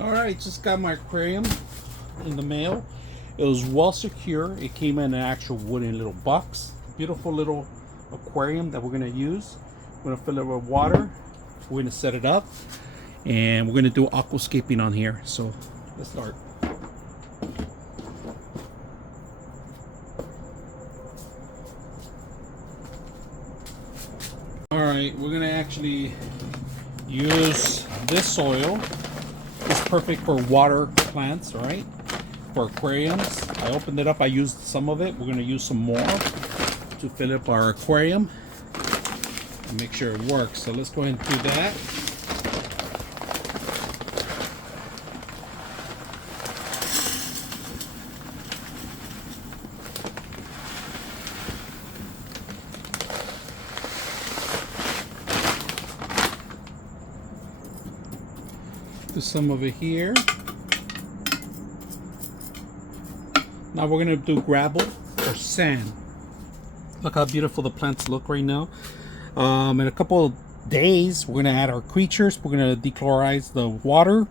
All right, just got my aquarium in the mail. It was well secure. It came in an actual wooden little box. Beautiful little aquarium that we're gonna use. We're gonna fill it with water. We're gonna set it up, and we're gonna do aquascaping on here. So let's start. All right, we're gonna actually use this soil. It's perfect for water plants, right? For aquariums. I opened it up, I used some of it. We're gonna use some more to fill up our aquarium and make sure it works. So let's go ahead and do that. Do some of it here. Now we're gonna do gravel or sand. Look how beautiful the plants look right now. In a couple of days, we're gonna add our creatures. We're gonna dechlorize the water,